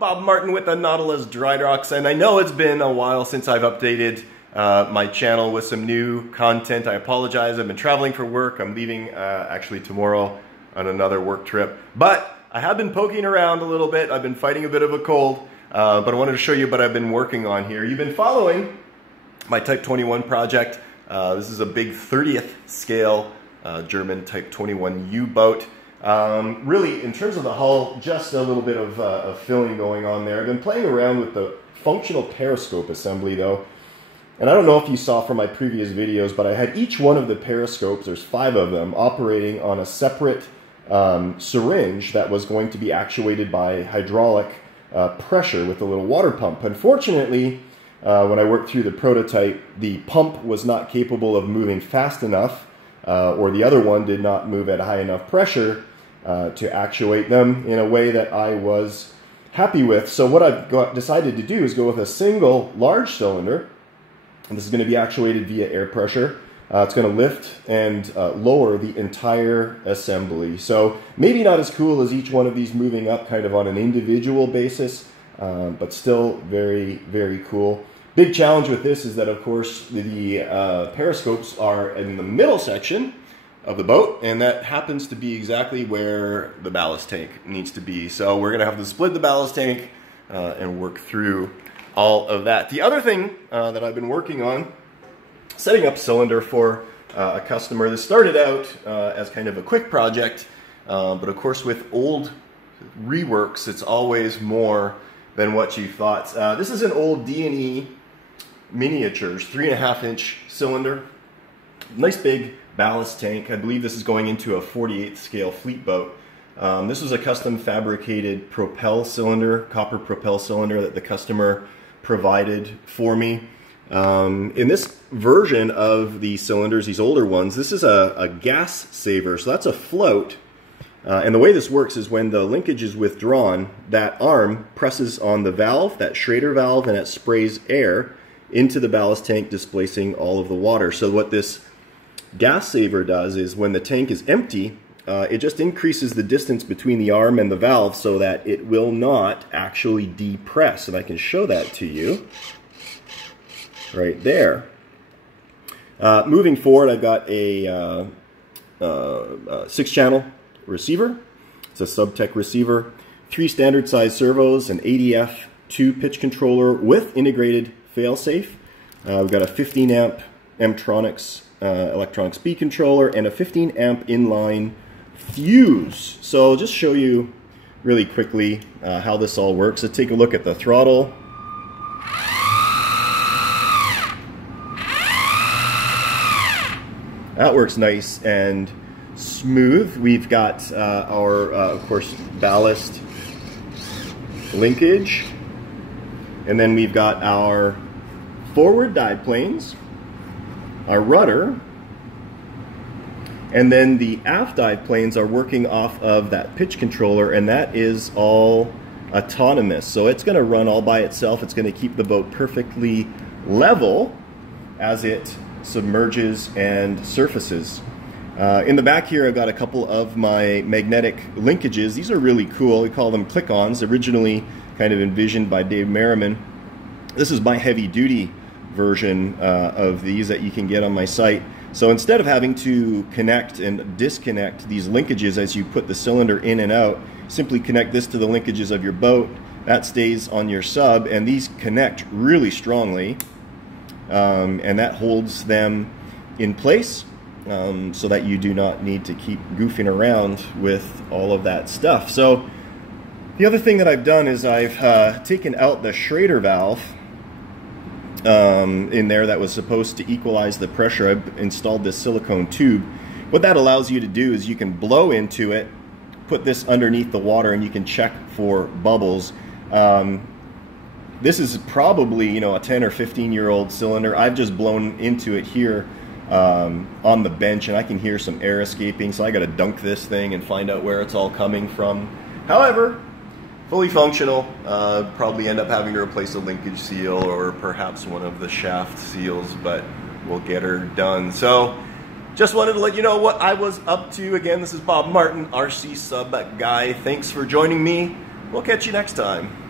Bob Martin with the Nautilus Drydocks, and I know it's been a while since I've updated my channel with some new content. I apologize, I've been traveling for work. I'm leaving actually tomorrow on another work trip, but I have been poking around a little bit. I've been fighting a bit of a cold, but I wanted to show you what I've been working on here. You've been following my Type 21 project. This is a big 30th scale German Type 21 U-boat. Really, in terms of the hull, just a little bit of filling going on there. I've been playing around with the functional periscope assembly though. And I don't know if you saw from my previous videos, but I had each one of the periscopes, there's 5 of them, operating on a separate syringe that was going to be actuated by hydraulic pressure with a little water pump. Unfortunately, when I worked through the prototype, the pump was not capable of moving fast enough, or the other one did not move at high enough pressure to actuate them in a way that I was happy with. So what I've decided to do is go with a single large cylinder, and this is going to be actuated via air pressure. It's going to lift and lower the entire assembly. So maybe not as cool as each one of these moving up kind of on an individual basis, but still very, very cool. Big challenge with this is that, of course, the periscopes are in the middle section of the boat, and that happens to be exactly where the ballast tank needs to be. So we're going to have to split the ballast tank and work through all of that. The other thing that I've been working on, setting up cylinder for a customer. This started out as kind of a quick project, but of course with old reworks, it's always more than what you thought. This is an old D&E miniatures, 3.5-inch cylinder. Nice big ballast tank. I believe this is going into a 48th scale fleet boat. This was a custom fabricated propel cylinder, copper propel cylinder that the customer provided for me. In this version of the cylinders, these older ones, this is a gas saver, so that's a float. And the way this works is when the linkage is withdrawn, that arm presses on the valve, that Schrader valve, and it sprays air into the ballast tank, displacing all of the water. So what this gas saver does is when the tank is empty, it just increases the distance between the arm and the valve so that it will not actually depress. And I can show that to you right there. Moving forward, I've got a 6-channel receiver. It's a Subtech receiver. 3 standard size servos, an ADF 2 pitch controller with integrated failsafe. We've got a 15 amp Mtronics electronic speed controller and a 15 amp inline fuse. So I'll just show you really quickly how this all works. Let's take a look at the throttle. That works nice and smooth. We've got our, of course, ballast linkage. And then we've got our forward dive planes, our rudder, and then the aft dive planes are working off of that pitch controller, and that is all autonomous. So it's going to run all by itself. It's going to keep the boat perfectly level as it submerges and surfaces. In the back here, I've got a couple of my magnetic linkages. These are really cool. We call them click-ons, originally kind of envisioned by Dave Merriman. This is my heavy-duty version of these that you can get on my site. So instead of having to connect and disconnect these linkages as you put the cylinder in and out, simply connect this to the linkages of your boat. That stays on your sub, and these connect really strongly, and that holds them in place. So that you do not need to keep goofing around with all of that stuff. So the other thing that I've done is I've taken out the Schrader valve in there that was supposed to equalize the pressure. I've installed this silicone tube. What that allows you to do is you can blow into it, put this underneath the water, and you can check for bubbles. This is probably, you know, a 10 or 15-year-old cylinder. I've just blown into it here on the bench, and I can hear some air escaping, so I got to dunk this thing and find out where it's all coming from. However, fully functional. Probably end up having to replace a linkage seal or perhaps one of the shaft seals, but we'll get her done. So just wanted to let you know what I was up to. Again, this is Bob Martin, RC Sub Guy. Thanks for joining me. We'll catch you next time.